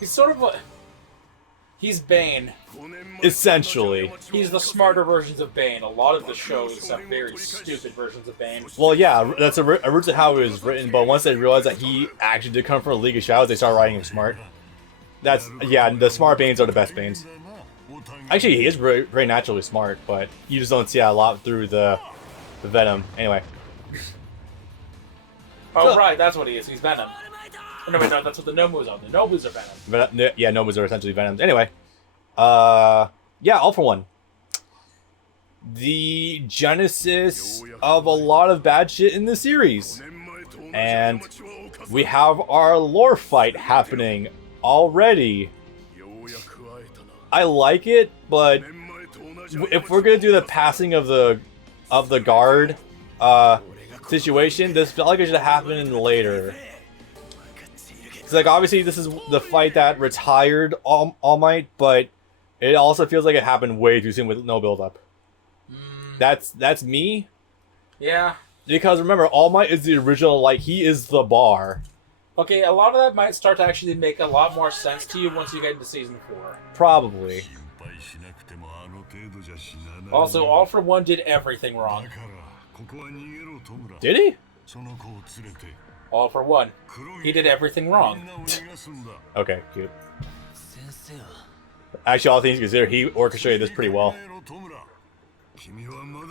He's sort of a... He's Bane. Essentially. He's the smarter versions of Bane. A lot of the shows have very stupid versions of Bane. Well, yeah, that's a root to how it was written, but once they realized that he actually did come from a League of Shadows, they started writing him smart. That's, yeah, the smart Banes are the best Banes. Actually, he is very naturally smart, but you just don't see that a lot through the Venom. Anyway. Oh, right, that's what he is. He's Venom. Oh, no, wait, no, that's what the Nomus are. The Nomus are Venom. Yeah, Nomus are essentially Venoms. Anyway. Yeah, all for one. The genesis of a lot of bad shit in the series. And we have our lore fight happening already. I like it, but if we're gonna do the passing of the guard situation, this felt like it should have happened later. It's like, obviously this is the fight that retired All Might, but it also feels like it happened way too soon with no build up. That's me. Yeah. Because remember, All Might is the original, like, he is the bar. Okay, a lot of that might start to actually make a lot more sense to you once you get into Season 4. Probably. Also, All for One did everything wrong. Did he? All for One. He did everything wrong. Okay, cute. Actually, all things considered, he orchestrated this pretty well.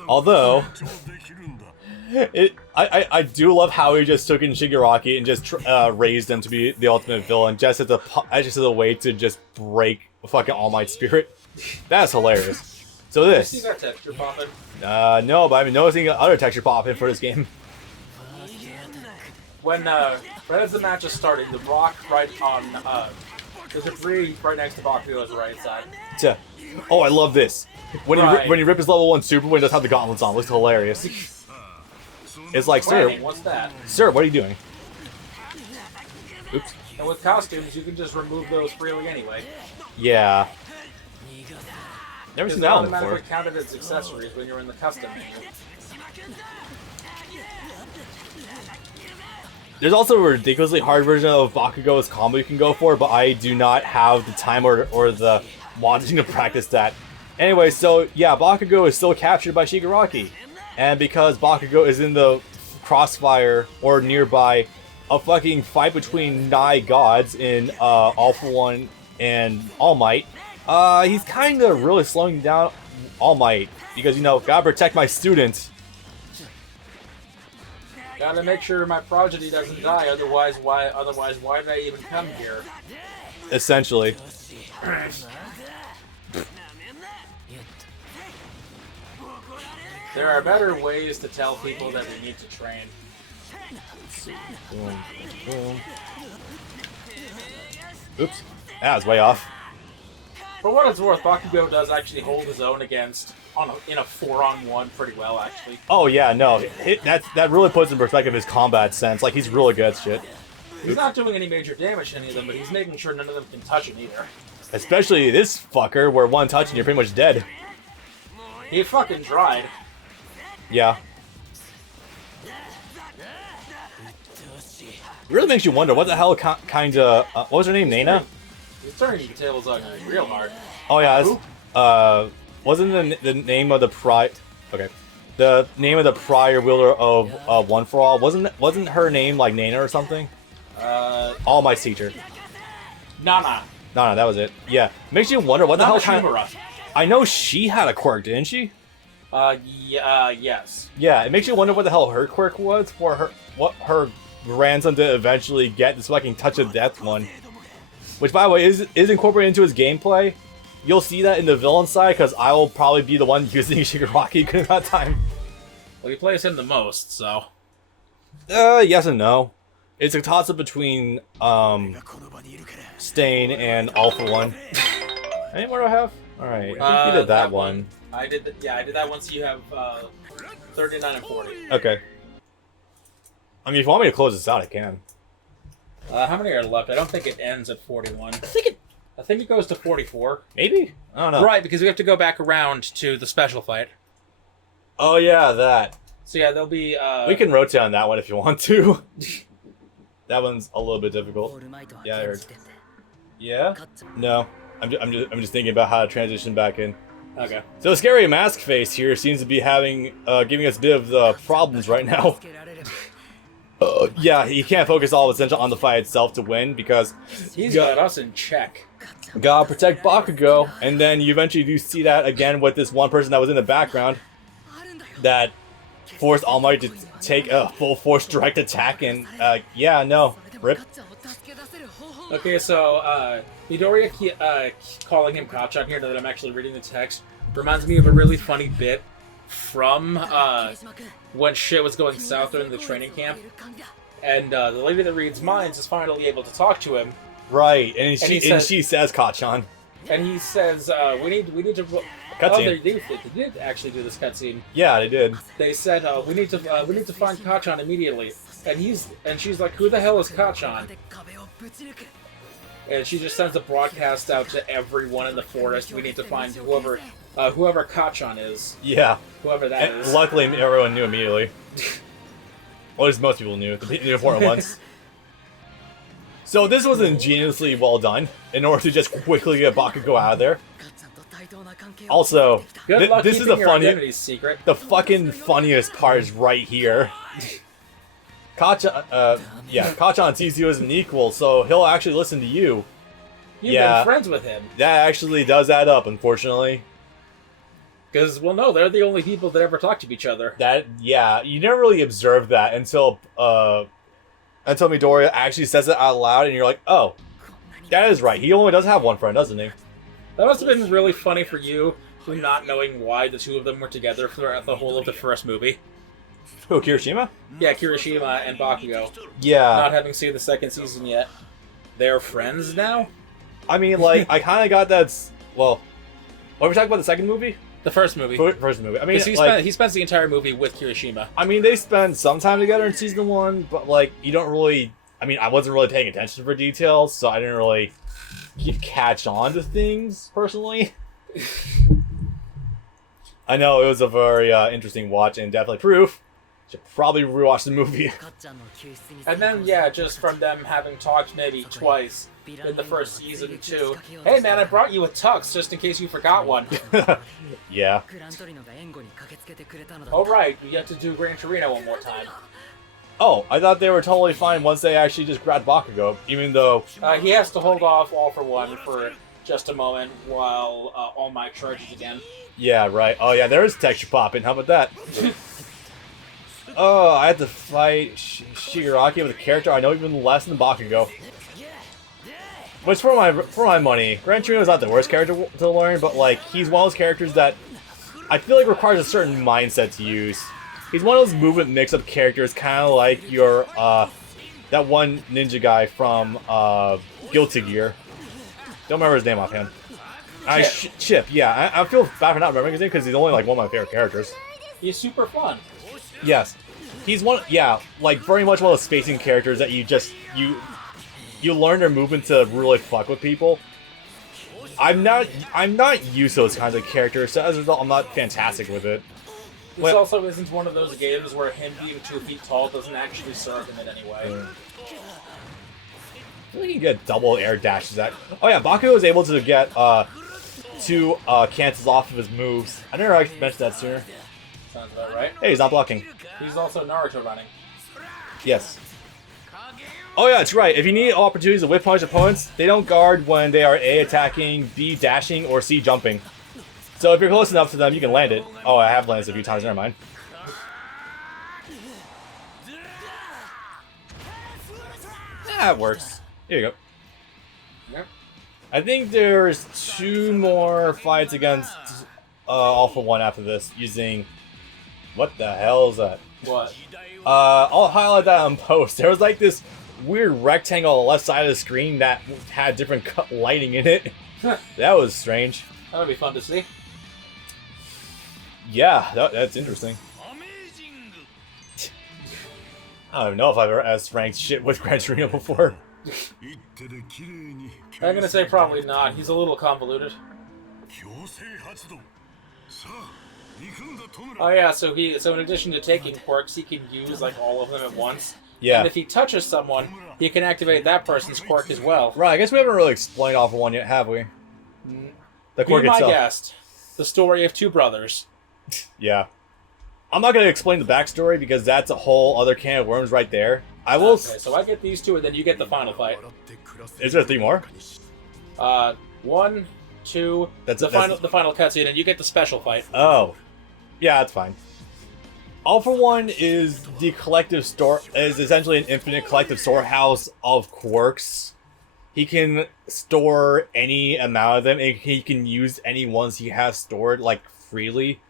Although, I do love how he just took in Shigaraki and just raised him to be the ultimate villain, just as a way to just break fucking All Might's spirit. That's hilarious. So this. You see that texture popping? No, but I've been noticing other texture popping for this game. When right as the match is starting, the rock right on the debris right next to Bakugo's right side. Oh, I love this. When he rip his level 1 super when he does have the gauntlets on, it looks hilarious. It's like, sir, what's that? Sir, what are you doing? Oops. And with costumes, you can just remove those freely anyway. Yeah. Never seen that one before. Automatically counted as accessories when you're in the custom menu. There's also a ridiculously hard version of Bakugo's combo you can go for, but I do not have the time or the wanting to practice that. Anyway, so yeah, Bakugo is still captured by Shigaraki. And because Bakugo is in the crossfire or nearby a fucking fight between nigh gods in All for One and All Might, he's kind of really slowing down All Might because, you know, gotta protect my student. Gotta make sure my progeny doesn't die, otherwise why did I even come here? Essentially. There are better ways to tell people that we need to train. Boom, boom. Oops. That was way off. For what it's worth, Bakugo does actually hold his own against in a 4-on-1 pretty well, actually. Oh yeah, no, that really puts in perspective his combat sense. Like, he's really good at shit. He's not doing any major damage to any of them, but he's making sure none of them can touch him either. Especially this fucker, where one touch and you're pretty much dead. He fucking tried. Yeah. It really makes you wonder what the hell kind of what was her name, Nana? He's turning the tables on you real hard. Oh yeah, that's, wasn't the name of the the name of the prior wielder of One for All, wasn't her name like Nana or something? All Might's teacher. Nana. Nana, that was it. Yeah, makes you wonder what the hell kind of. I know she had a quirk, didn't she? Yes. Yeah, it makes you wonder what the hell her quirk was for what her grandson to eventually get this fucking touch of death one. Which, by the way, is incorporated into his gameplay. You'll see that in the villain side, because I will probably be the one using Shigaraki at that time. Well, he plays him the most, so. Yes and no. It's a toss-up between, Stain and All for One. How many more do I have? Alright, I think we did that one. I did that one, so you have, 39 and 40. Okay. I mean, if you want me to close this out, I can. How many are left? I don't think it ends at 41. I think it goes to 44. Maybe? I don't know. Right, because we have to go back around to the special fight. Oh yeah, that. So yeah, there'll be, we can rotate on that one if you want to. That one's a little bit difficult. Yeah, I heard. Yeah? No. I'm just thinking about how to transition back in. Okay. So Scary Mask Face here seems to be giving us a bit of problems right now. Yeah, he can't focus all of his attention on the fight itself to win because He's got us in check. gotta protect Bakugo, and then you eventually do see that again with this one person that was in the background that forced All Might to take a full force direct attack, and yeah, no, rip. Okay, so Midoriya calling him Kachan here, now that I'm actually reading the text, reminds me of a really funny bit from when shit was going south during the training camp, and the lady that reads minds is finally able to talk to him. Right, and she says Kachan. And he says, we need to. Cutscene. Oh, they did actually do this cutscene. Yeah, they did. They said we need to find Kachan immediately, and she's like, who the hell is Kachan? And she just sends a broadcast out to everyone in the forest. We need to find whoever Kachan is. Yeah. Whoever that is. Luckily, everyone knew immediately. Well, at least most people knew. The important ones. So this was ingeniously well done in order to just quickly get Bakugo out of there. Also, this is the fucking funniest part is right here. Kachan sees you as an equal, so he'll actually listen to you. You've been friends with him. That actually does add up, unfortunately. Because, well, no, they're the only people that ever talk to each other. You never really observe that until Midoriya actually says it out loud, and you're like, oh, that is right. He only does have one friend, doesn't he? That must have been really funny for you, not knowing why the two of them were together throughout the whole of the first movie. Who, Kirishima? Yeah, Kirishima and Bakugo. Yeah. Not having seen the second season yet. They're friends now? I mean, like, I kind of got that... Well, what are we talking about, the second movie? The first movie. First movie. I mean, he spends the entire movie with Kirishima. I mean, they spend some time together in season 1, but, like, you don't really... I mean, I wasn't really paying attention for details, so I didn't really catch on to things, personally. I know, it was a very interesting watch, and definitely proof. Should probably rewatch the movie. And then, yeah, just from them having talked maybe twice in the first season, too. Hey, man, I brought you a tux, just in case you forgot one. Yeah. Oh, right, you have to do Gran Torino one more time. Oh, I thought they were totally fine once they actually just grabbed Bakugo, even though... he has to hold off All for One for just a moment while All Might charges again. Yeah, right. Oh, yeah, there is texture popping. How about that? Oh, I had to fight Shigaraki with a character I know even less than Bakugo. Which, for my money, Gran Torino is not the worst character to learn, but, like, he's one of those characters that I feel like requires a certain mindset to use. He's one of those movement mix-up characters, kind of like your, that one ninja guy from, Guilty Gear. Don't remember his name offhand. Chip, yeah. I feel bad for not remembering his name because he's only, like, one of my favorite characters. He's super fun. Yes. He's like, very much one of those spacing characters that you learn their movement to really fuck with people. I'm not used to those kinds of characters, so as a result, I'm not fantastic with it. This also isn't one of those games where him being 2 feet tall doesn't actually serve him in any way. I feel like you can get double air dashes at... Oh yeah, Bakugo was able to get, two cancels off of his moves. I never actually mentioned that sooner. Sounds about right. Hey, he's not blocking. He's also Naruto running. Yes. Oh yeah, that's right. If you need opportunities to whip punch opponents, they don't guard when they are A, attacking, B, dashing, or C, jumping. So if you're close enough to them, you can land it. Oh, I have landed it a few times, never mind. That works. Here you go. Yep. I think there's 2 more fights against All for One after this, using... What the hell is that? What? I'll highlight that on post. There was like this weird rectangle on the left side of the screen that had different lighting in it. That was strange. That would be fun to see. Yeah, that's interesting. I don't know if I've ever asked ranked shit with Gran Torino before. I'm gonna say probably not. He's a little convoluted. Oh yeah, so in addition to taking quirks, he can use like all of them at once. Yeah. And if he touches someone, he can activate that person's quirk as well. Right, I guess we haven't really explained All for One yet, have we? The quirk Be my itself. guest. The story of two brothers. Yeah. I'm not going to explain the backstory because that's a whole other can of worms right there. I will... Okay, so I get these two, and then you get the final fight. Is there 3 more? 1, 2... The final cutscene, and you get the special fight. Oh. Yeah, that's fine. All for One is the collective store... is essentially an infinite collective storehouse of quirks. He can store any amount of them, and he can use any ones he has stored, like, freely.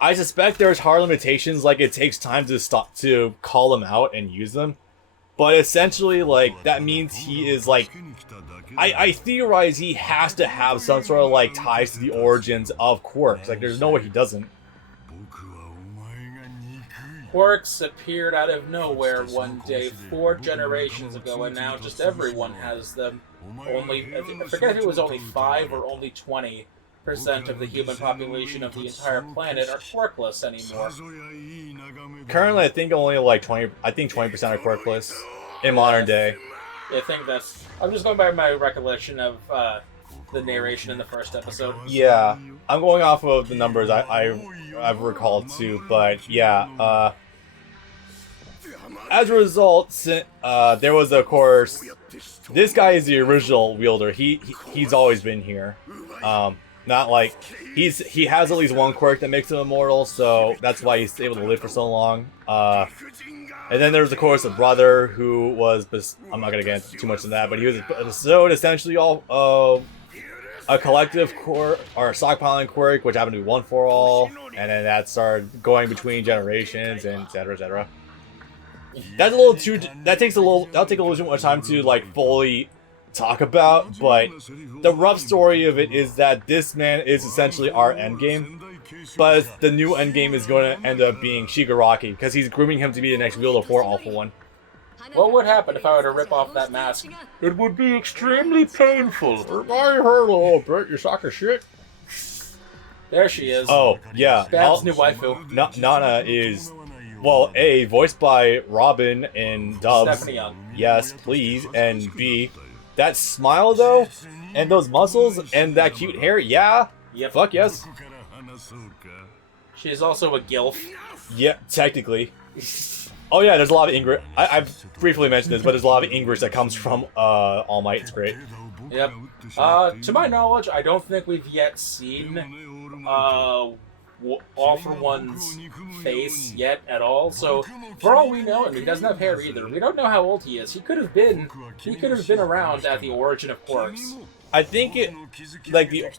I suspect there's hard limitations, like it takes time to call them out and use them. But essentially, like, that means he is, like... I theorize he has to have some sort of, like, ties to the origins of quirks. Like, there's no way he doesn't. Quirks appeared out of nowhere one day 4 generations ago, and now just everyone has them. I forget if it was only 5 or only 20% of the human population of the entire planet are quirkless anymore. Currently, I think only like 20% are quirkless in modern day. I think that's... I'm just going by my recollection of the narration in the first episode. Yeah, I'm going off of the numbers I've recalled too, but yeah. As a result, there was, of course, this guy is the original wielder. He's always been here. Not like he has at least one quirk that makes him immortal, so that's why he's able to live for so long. And then there's, of course, a brother who was... I'm not gonna get into too much of that, but he was bestowed essentially all a collective quirk or stockpiling quirk, which happened to be one for all, and then that started going between generations and etc. etc. That's a little too... That'll take a little too much time to like fully talk about, but the rough story of it is that this man is essentially our endgame, but the new endgame is going to end up being Shigaraki, because he's grooming him to be the next wielder for All for One. What would happen if I were to rip off that mask? It would be extremely painful. It might hurt a little bit, you suck of shit. There she is. Oh, yeah. Bab's new waifu. Nana is, well, A, voiced by Robin in dubs. Stephanie Young. Yes, please. And B, that smile, though, and those muscles, and that cute hair, yeah. Yep. Fuck yes. She is also a gilf. Yeah, technically. Oh yeah, there's a lot of English. I've briefly mentioned this, but there's a lot of English that comes from All Might. It's great. Yep. To my knowledge, I don't think we've yet seen All for One's face yet at all. So for all we know, and he doesn't have hair either. We don't know how old he is. He could have been around at the origin of quirks. I think it, like the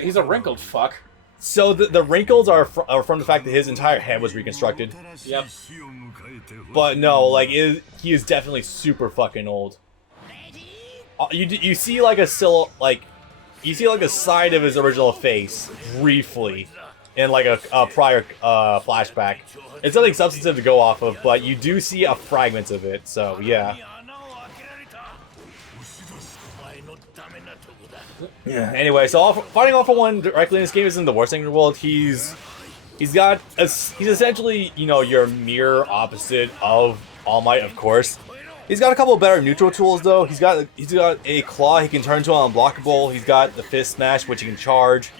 He's a wrinkled fuck. So the wrinkles are from the fact that his entire head was reconstructed. Yep. But no, like he is definitely super fucking old. You see like a side of his original face briefly in like a prior flashback. It's nothing substantive to go off of, but you do see a fragment of it. So yeah. Yeah. Anyway, so fighting All for One directly in this game isn't the worst thing in the world. He's essentially, you know, your mirror opposite of All Might, of course. He's got a couple of better neutral tools though. He's got a claw he can turn to unblockable. He's got the fist smash, which he can charge,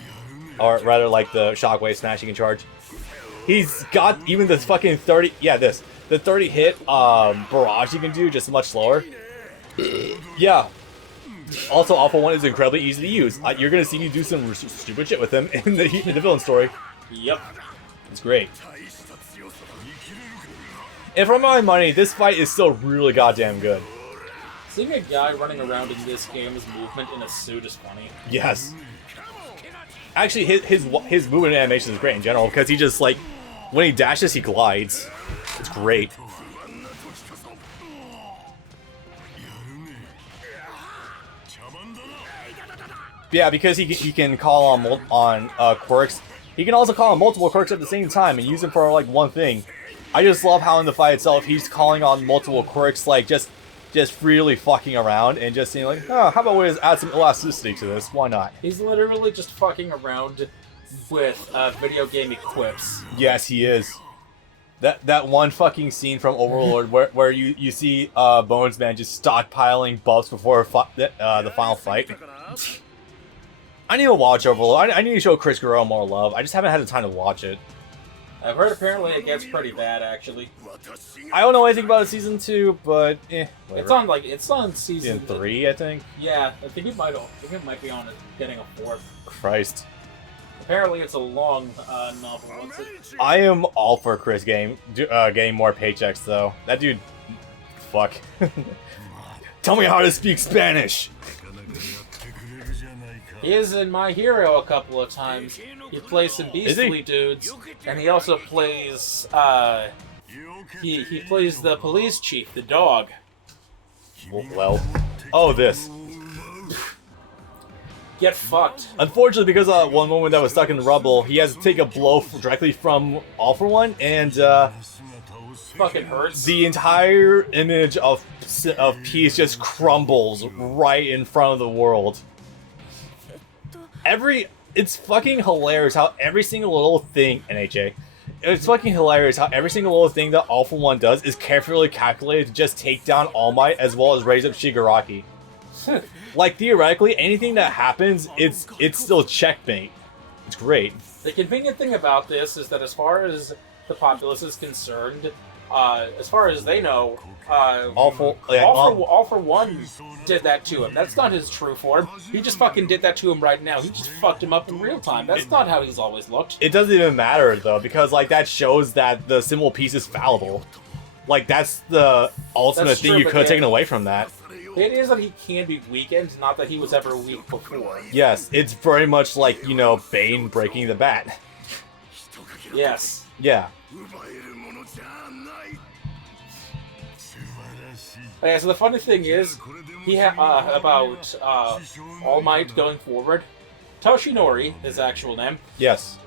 or rather like the shockwave smash he can charge. He's got even the fucking 30 hit barrage he can do, just much slower. Yeah. Also, All for One is incredibly easy to use. You're gonna see me do some stupid shit with him in the villain story. Yep. It's great. And for my money, this fight is still really goddamn good. Seeing a guy running around in this game's movement in a suit is funny. Yes. Actually, his movement animation is great in general, because he just, like, when he dashes, he glides. It's great. Yeah, because he can call on quirks. He can also call on multiple quirks at the same time and use them for like one thing. I just love how in the fight itself he's calling on multiple quirks, like just freely fucking around and just saying like, oh, how about we just add some elasticity to this? Why not? He's literally just fucking around with video game equips. Yes, he is. That one fucking scene from Overlord where you see Bones Man just stockpiling buffs before the final fight. I need to watch Overlord. I need to show Chris Guerrero more love. I just haven't had the time to watch it. I've heard apparently it gets pretty bad, actually. I don't know anything about it season 2, but whatever. It's on season 3, I think. Yeah, I think it might be on getting a 4th. Christ. Apparently, it's a long novel. I am all for Chris getting more paychecks, though. That dude, fuck. Tell me how to speak Spanish. He is in My Hero a couple of times. He plays some beastly dudes, and he also plays he plays the police chief, the dog. Well, oh, this. Get fucked. Unfortunately, because one moment that was stuck in the rubble, he has to take a blow directly from All For One, and fucking hurts. The entire image of peace just crumbles right in front of the world. It's fucking hilarious how every single little thing, NHA, it's fucking hilarious how every single little thing that All For One does is carefully calculated to just take down All Might as well as raise up Shigaraki. Like, theoretically, anything that happens, it's still checkmate. It's great. The convenient thing about this is that as far as the populace is concerned, as far as they know, All For One did that to him. That's not his true form. He just fucking did that to him right now. He just fucked him up in real time. That's not how he's always looked. It doesn't even matter, though, because, like, that shows that the symbol piece is fallible. Like, that's the ultimate thing you could have taken away from that. It is that he can be weakened, not that he was ever weak before. Yes, it's very much like, you know, Bane breaking the bat. Yes. Yeah. Okay, so the funny thing is, about All Might going forward, Toshinori, his actual name. Yes.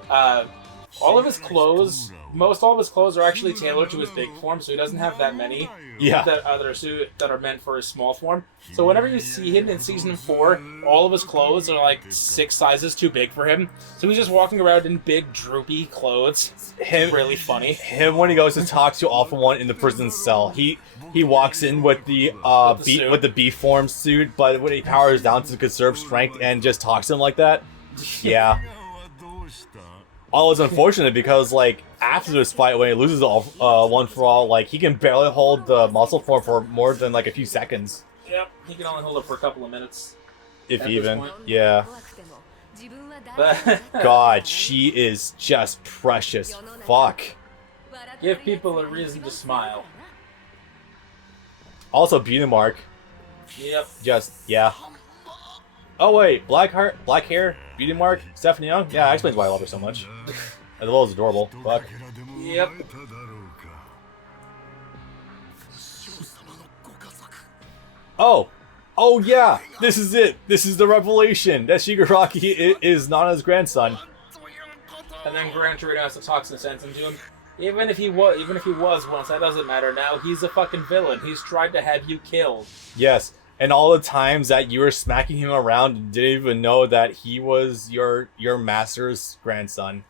All of his clothes, all of his clothes are actually tailored to his big form, so he doesn't have that many that are meant for his small form. So whenever you see him in Season 4, all of his clothes are like 6 sizes too big for him. So he's just walking around in big, droopy clothes. It's really funny. Him, when he goes to talk to All For One in the prison cell, he walks in with the B form suit, but when he powers down to conserve strength and just talks to him like that, yeah. All is unfortunate because, like, after this fight, when he loses One For All, like, he can barely hold the muscle form for more than, like, a few seconds. Yep, he can only hold it for a couple of minutes. If even. Yeah. God, she is just precious. Fuck. Give people a reason to smile. Also, beauty mark. Yep. Just, yeah. Oh wait, black hair, beauty mark, Stephanie Young? Yeah, that explains why I love her so much. As well as adorable. Fuck. Yep. Oh! Oh yeah! This is it! This is the revelation! That Shigaraki is Nana's grandson. And then Gran Torino has to toxin sense into him. Even if he was once, that doesn't matter now. He's a fucking villain. He's tried to have you killed. Yes. And all the times that you were smacking him around and didn't even know that he was your master's grandson.